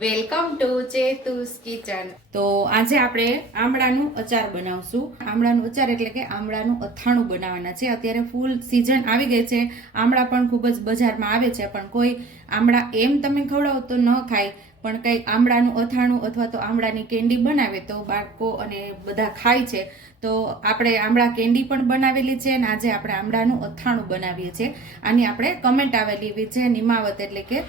Welcome to ચેતુસ kitchen. તો આજે આપણે આમળાનું અચાર બનાવશું. આમળાનું અચાર એટલે કે આમળાનું અથાણું બનાવવાના છે. અત્યારે ફૂલ સિઝન આવી ગઈ છે. આમળા પણ ખૂબ જ બજારમાં આવે છે, પણ કોઈ આમળા એમ તમે ખવડાવો તો ન ખાય. પણ કંઈ આમળાનું અથાણું અથવા તો આમળાની કેન્ડી બનાવે તો બાળકો અને બધા ખાય છે. તો આપણે આમળા કેન્ડી પણ બનાવેલી છે અને આજે આપણે આમળાનું અથાણું બનાવીએ છીએ. આની આપણે કમેન્ટ આવેલી છે નિમાવત એટલે કે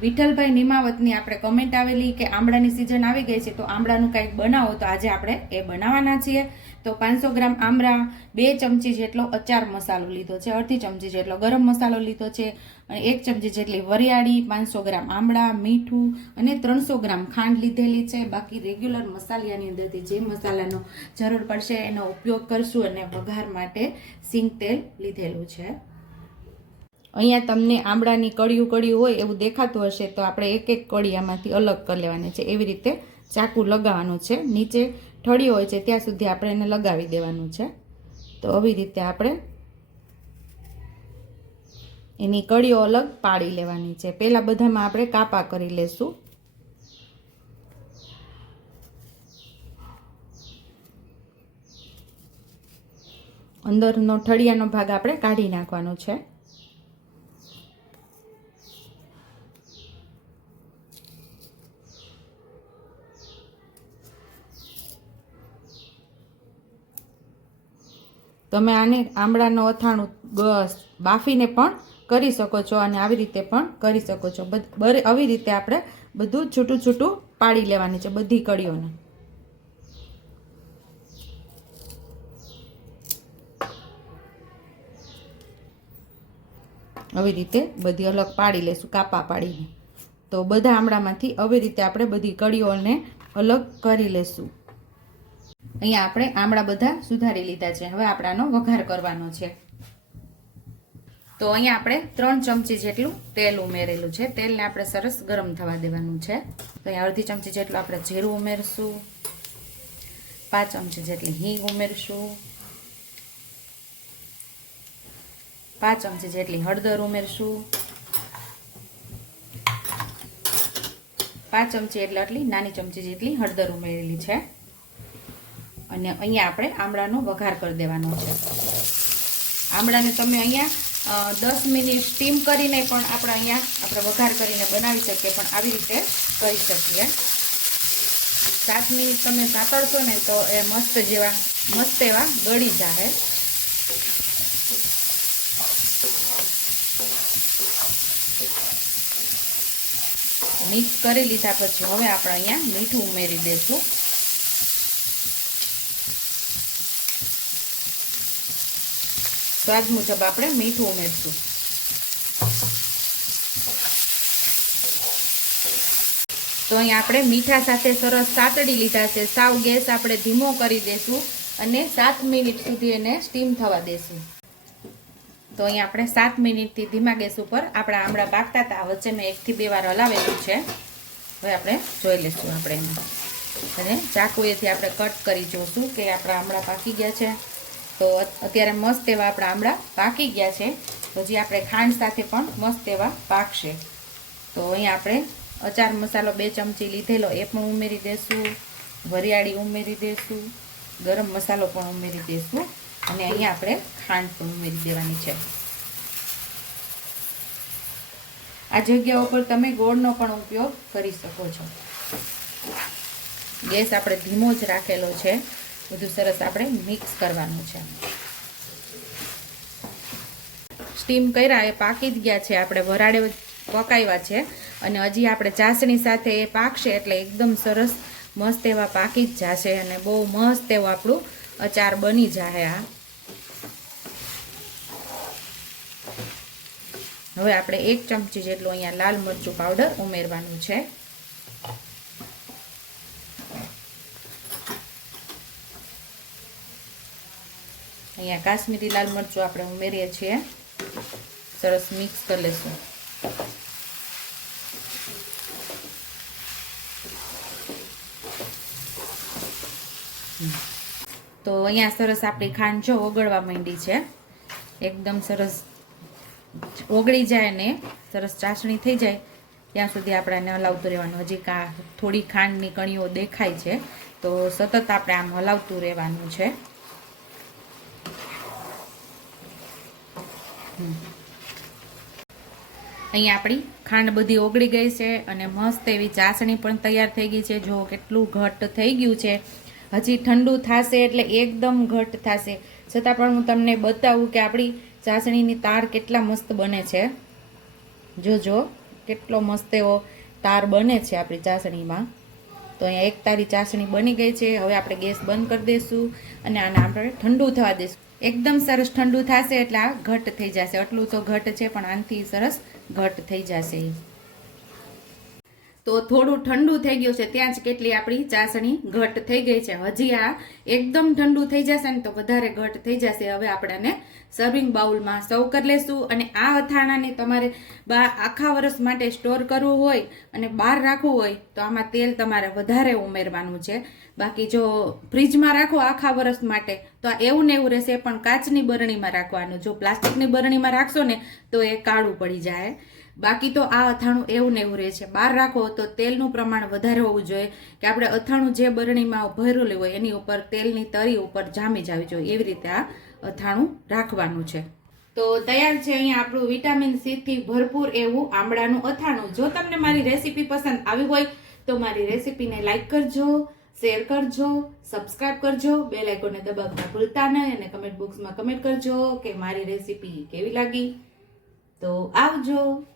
વિઠ્ઠલભાઈ નિમાવતની આપણે કમેન્ટ આવેલી કે આમળાની સિઝન આવી ગઈ છે, તો આમળાનું કંઈક બનાવો, તો આજે આપણે એ બનાવવાના છીએ. તો પાંચસો ગ્રામ આમળા, બે ચમચી જેટલો અચાર મસાલો લીધો છે, અડધી ચમચી જેટલો ગરમ મસાલો લીધો છે, અને એક ચમચી જેટલી વરિયાળી, પાંચસો ગ્રામ આમળા, મીઠું, અને ત્રણસો ગ્રામ ખાંડ લીધેલી છે. બાકી રેગ્યુલર મસાલિયાની અંદરથી જે મસાલાનો જરૂર પડશે, એનો ઉપયોગ કરશું અને વઘાર માટે સિંગ તેલ લીધેલું છે. અહીંયા તમને આમળાની કળિયું કડિયું હોય એવું દેખાતું હશે, તો આપણે એક એક કળિયામાંથી અલગ કરી લેવાની છે. એવી રીતે ચાકુ લગાવવાનું છે. નીચે ઠળિયો હોય છે, ત્યાં સુધી આપણે એને લગાવી દેવાનું છે. તો આવી રીતે આપણે એની કળીઓ અલગ પાડી લેવાની છે. પહેલાં બધામાં આપણે કાપા કરી લેશું. અંદરનો ઠળિયાનો ભાગ આપણે કાઢી નાખવાનો છે. તમે આને આમળાનું અથાણું બાફીને પણ કરી શકો છો અને આવી રીતે પણ કરી શકો છો. બર- આવી રીતે આપણે બધું છૂટું છૂટું પાડી લેવાની છે બધી કળીઓને. આવી રીતે બધી અલગ પાડી લેશું, કાપા પાડીને. તો બધા આમળામાંથી આવી રીતે આપણે બધી કળીઓને અલગ કરી લેશું. અહીંયા આપણે આમળા બધા સુધારી લીધા છે. હવે આપણાનો વઘાર કરવાનો છે. તો અહીંયા આપણે ત્રણ ચમચી જેટલું તેલ ઉમેરેલું છે. તેલને આપણે સરસ ગરમ થવા દેવાનું છે. તો અહીંયા અડધી ચમચી જેટલું આપણે જીરું ઉમેરશું. પાંચ ચમચી જેટલી હિંગ ઉમેરશું. પાંચ ચમચી જેટલી હળદર ઉમેરશું. પાંચ ચમચી એટલે આટલી નાની ચમચી જેટલી હળદર ઉમેરેલી છે. અને અહીંયા આપણે આમળાનો વઘાર કરી દેવાનો છે. આમળાને તમે અહીંયા દસ મિનિટ સ્ટીમ કરીને પણ આપણે અહીંયા આપણે વઘાર કરીને બનાવી શકીએ, પણ આવી રીતે કરી શકીએ. સાત મિનિટ તમે સાંકળશો ને તો એ મસ્ત જેવા, મસ્ત એવા ગળી જાહે. મિક્સ કરી લીધા પછી હવે આપણે અહીંયા મીઠું ઉમેરી દઈશું સ્વાદ મુજબ આપણે મીઠું ઉમેરશું. તો અહીંયા આપણે મીઠા સાથે સરસ સાતડી લીધા છે. સાવ ગેસ આપણે ધીમો કરી દેશું અને સાત મિનિટ સુધી એને સ્ટીમ થવા દેશું. તો અહીંયા આપણે સાત મિનિટથી ધીમા ગેસ ઉપર આપણા આમળા પાકતા હતા વચ્ચે મેં એકથી બે વાર હલાવેલું છે. હવે આપણે જોઈ લઈશું આપણે એમાં અને ચાકુએથી આપણે કટ કરી જોઈશું કે આપણા આમળા પાકી ગયા છે. તો અત્યારે મસ્ત એવા આપણા આમળા પાકી ગયા છે. જે આપણે ખાંડ સાથે પણ મસ્ત એવા પાકશે. તો અહીંયા આપણે અચાર મસાલો બે ચમચી લીધેલો, એ પણ ઉમેરી દઈશું વરિયાળી ઉમેરી દઈશું ગરમ મસાલો પણ ઉમેરી દઈશું અને અહીંયા આપણે ખાંડ પણ ઉમેરી દેવાની છે. આ જગ્યા ઉપર તમે ગોળનો પણ ઉપયોગ કરી શકો છો. ગેસ આપણે ધીમો જ રાખેલો છે. બધું સરસ આપણે મિક્સ કરવાનું છે. સ્ટીમ કર્યા, એ પાકી જ ગયા છે, આપણે વરાળે પકાવ્યા છે. અને હજી આપણે ચાસણી સાથે એ પાકશે એટલે એકદમ સરસ મસ્ત એવા પાકી જ જશે અને બહુ મસ્ત એવું આપણું અચાર બની જાય આ. હવે આપણે એક ચમચી જેટલું અહીંયા લાલ મરચું પાવડર ઉમેરવાનું છે. અહીંયા કાશ્મીરી લાલ મરચું આપણે ઉમેરીએ છીએ. સરસ મિક્સ કરી લઈશું તો અહીંયા સરસ આપણી ખાંડ જો ઓગળવા માંડી છે. એકદમ સરસ ઓગળી જાય ને સરસ ચાસણી થઈ જાય, ત્યાં સુધી આપણે હલાવતું રહેવાનું. હજી કા થોડી ખાંડની કણીઓ દેખાય છે, તો સતત આપણે આમ હલાવતું રહેવાનું છે. અહીંયા આપણી ખાંડ બધી ઓગળી ગઈ છે અને મસ્ત એવી ચાસણી પણ તૈયાર થઈ ગઈ છે. જો કેટલું ઘટ થઈ ગયું છે. હજી ઠંડુ થશે એટલે એકદમ ઘટ થશે. છતાં પણ હું તમને બતાવું કે આપણી ચાસણીની તાર કેટલા મસ્ત બને છે. જોજો કેટલો મસ્ત એવો તાર બને છે આપણી ચાસણીમાં. તો અહીંયા એક તારી ચાસણી બની ગઈ છે. હવે આપણે ગેસ બંધ કરી દઈશું અને આને આપણે ઠંડુ થવા દઈશું એકદમ સરસ ઠંડુ થશે એટલે આ ઘટ થઈ જશે. આટલું તો ઘટ છે, પણ આનાથી સરસ ઘટ થઈ જશે. તો થોડું ઠંડુ થઈ ગયું છે, ત્યાં જ કેટલી આપણી ચાસણી ઘટ થઈ ગઈ છે. હજી આ એકદમ ઠંડુ થઈ જશે ને તો વધારે ઘટ થઈ જશે. હવે આપણે સર્વિંગ બાઉલમાં સર્વ કરી લેશું અને આ અથાણાને તમારે આખા વર્ષ માટે સ્ટોર કરવું હોય અને બહાર રાખવું હોય તો આમાં તેલ તમારે વધારે ઉમેરવાનું છે. બાકી જો ફ્રીજમાં રાખો આખા વર્ષ માટે તો આ એવું ને એવું રહેશે, પણ કાચની બરણીમાં રાખવાનું. જો પ્લાસ્ટિકની બરણીમાં રાખશો ને તો એ કાળું પડી જાય. બાકી તો આ અથાણું એવું ને એવું રહે છે. બહાર રાખો તો તેલનું પ્રમાણ વધારે હોવું જોઈએ કે આપણે અથાણું જે બરણીમાં ભરેલું હોય એની ઉપર તેલની તરી ઉપર જામી જવી જોઈએ. એવી રીતે આ અથાણું રાખવાનું છે. તો તૈયાર છે અહીંયા આપણું વિટામિન સીથી ભરપૂર એવું આમળાનું અથાણું. જો તમને મારી રેસીપી પસંદ આવી હોય તો મારી રેસીપીને લાઇક કરજો, શેર કરજો, સબસ્ક્રાઇબ કરજો બે લાઇકોને દબાવતા ભૂલતા નહીં અને કમેન્ટ બોક્સમાં કમેન્ટ કરજો કે મારી રેસીપી કેવી લાગી. તો આવજો.